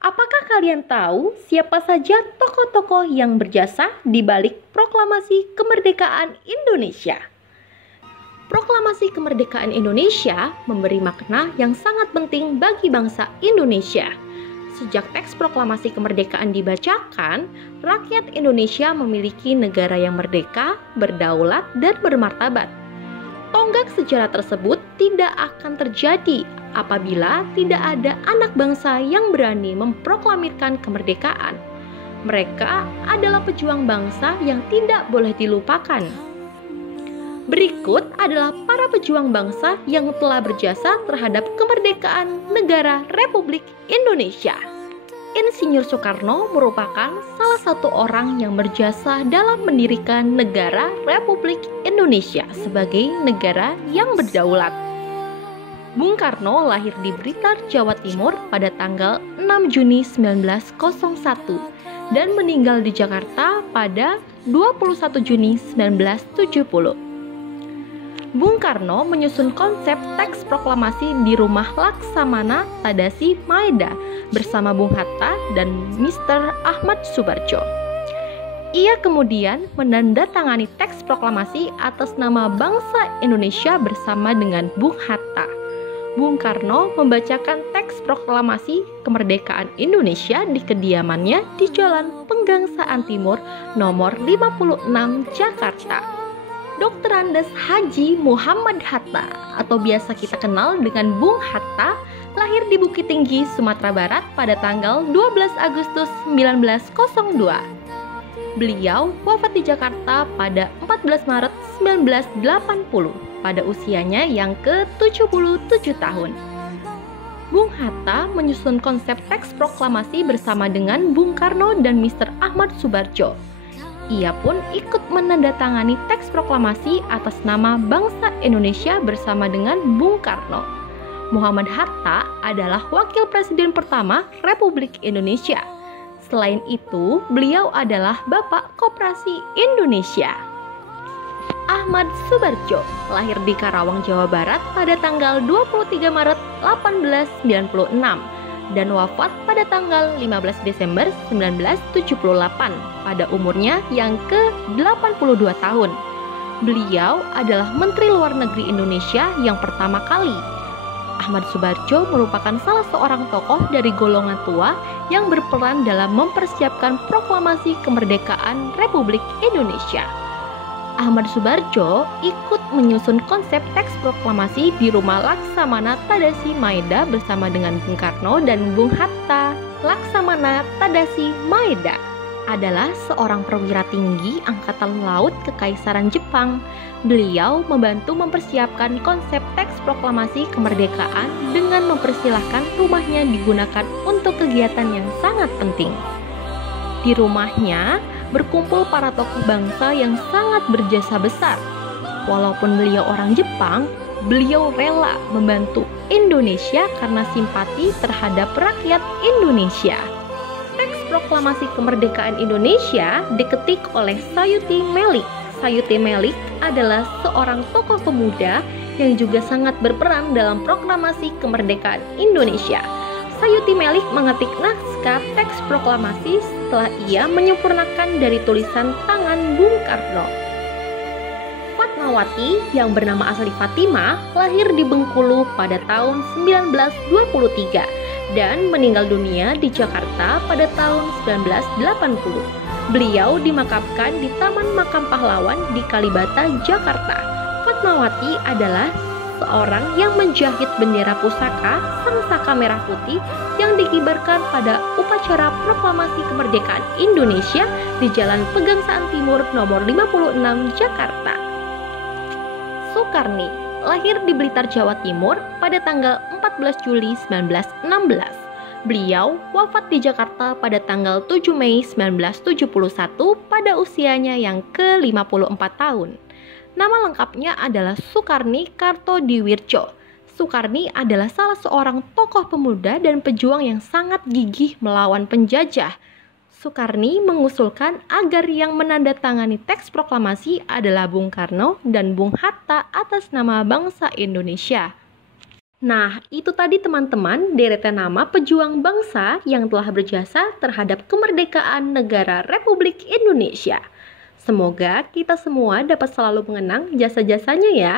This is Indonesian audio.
Apakah kalian tahu siapa saja tokoh-tokoh yang berjasa di balik proklamasi kemerdekaan Indonesia? Proklamasi kemerdekaan Indonesia memberi makna yang sangat penting bagi bangsa Indonesia. Sejak teks proklamasi kemerdekaan dibacakan, rakyat Indonesia memiliki negara yang merdeka, berdaulat, dan bermartabat. Tonggak sejarah tersebut tidak akan terjadi apabila tidak ada anak bangsa yang berani memproklamirkan kemerdekaan. Mereka adalah pejuang bangsa yang tidak boleh dilupakan. Berikut adalah para pejuang bangsa yang telah berjasa terhadap kemerdekaan negara Republik Indonesia. Insinyur Soekarno merupakan salah satu orang yang berjasa dalam mendirikan negara Republik Indonesia sebagai negara yang berdaulat. Bung Karno lahir di Blitar, Jawa Timur pada tanggal 6 Juni 1901 dan meninggal di Jakarta pada 21 Juni 1970. Bung Karno menyusun konsep teks proklamasi di rumah Laksamana Tadasi Maeda bersama Bung Hatta dan Mr. Ahmad Subarjo. Ia kemudian menandatangani teks proklamasi atas nama bangsa Indonesia bersama dengan Bung Hatta. Bung Karno membacakan teks proklamasi kemerdekaan Indonesia di kediamannya di Jalan Penggangsaan Timur nomor 56 Jakarta. Dr. Andes Haji Muhammad Hatta atau biasa kita kenal dengan Bung Hatta lahir di Bukit Tinggi, Sumatera Barat pada tanggal 12 Agustus 1902. Beliau wafat di Jakarta pada 14 Maret 1980 pada usianya yang ke-77 tahun. Bung Hatta menyusun konsep teks proklamasi bersama dengan Bung Karno dan Mr. Ahmad Subarjo. Ia pun ikut menandatangani teks proklamasi atas nama bangsa Indonesia bersama dengan Bung Karno. Muhammad Hatta adalah wakil presiden pertama Republik Indonesia. Selain itu, beliau adalah Bapak Koperasi Indonesia. Ahmad Subarjo lahir di Karawang, Jawa Barat pada tanggal 23 Maret 1896 dan wafat pada tanggal 15 Desember 1978 pada umurnya yang ke-82 tahun. Beliau adalah Menteri Luar Negeri Indonesia yang pertama kali. Ahmad Subarjo merupakan salah seorang tokoh dari golongan tua yang berperan dalam mempersiapkan proklamasi kemerdekaan Republik Indonesia. Ahmad Subarjo ikut menyusun konsep teks proklamasi di rumah Laksamana Tadasi Maeda bersama dengan Bung Karno dan Bung Hatta. Laksamana Tadasi Maeda adalah seorang perwira tinggi Angkatan Laut Kekaisaran Jepang. Beliau membantu mempersiapkan konsep teks proklamasi kemerdekaan dengan mempersilahkan rumahnya digunakan untuk kegiatan yang sangat penting. Di rumahnya berkumpul para tokoh bangsa yang sangat berjasa besar. Walaupun beliau orang Jepang, beliau rela membantu Indonesia karena simpati terhadap rakyat Indonesia. Teks proklamasi kemerdekaan Indonesia diketik oleh Sayuti Melik. Sayuti Melik adalah seorang tokoh pemuda yang juga sangat berperan dalam proklamasi kemerdekaan Indonesia. Sayuti Melik mengetik naskah teks proklamasi setelah ia menyempurnakan dari tulisan tangan Bung Karno. Fatmawati yang bernama asli Fatimah lahir di Bengkulu pada tahun 1923 dan meninggal dunia di Jakarta pada tahun 1980. Beliau dimakamkan di Taman Makam Pahlawan di Kalibata, Jakarta. Fatmawati adalah seorang yang menjahit bendera pusaka Sangsaka Merah Putih yang dikibarkan pada upacara proklamasi kemerdekaan Indonesia di Jalan Pegangsaan Timur nomor 56 Jakarta. Soekarni lahir di Blitar, Jawa Timur pada tanggal 14 Juli 1916. Beliau wafat di Jakarta pada tanggal 7 Mei 1971 pada usianya yang ke-54 tahun. Nama lengkapnya adalah Sukarni Kartodiwirjo. Sukarni adalah salah seorang tokoh pemuda dan pejuang yang sangat gigih melawan penjajah. Sukarni mengusulkan agar yang menandatangani teks proklamasi adalah Bung Karno dan Bung Hatta atas nama bangsa Indonesia. Nah, itu tadi teman-teman deretan nama pejuang bangsa yang telah berjasa terhadap kemerdekaan negara Republik Indonesia. Semoga kita semua dapat selalu mengenang jasa-jasanya ya.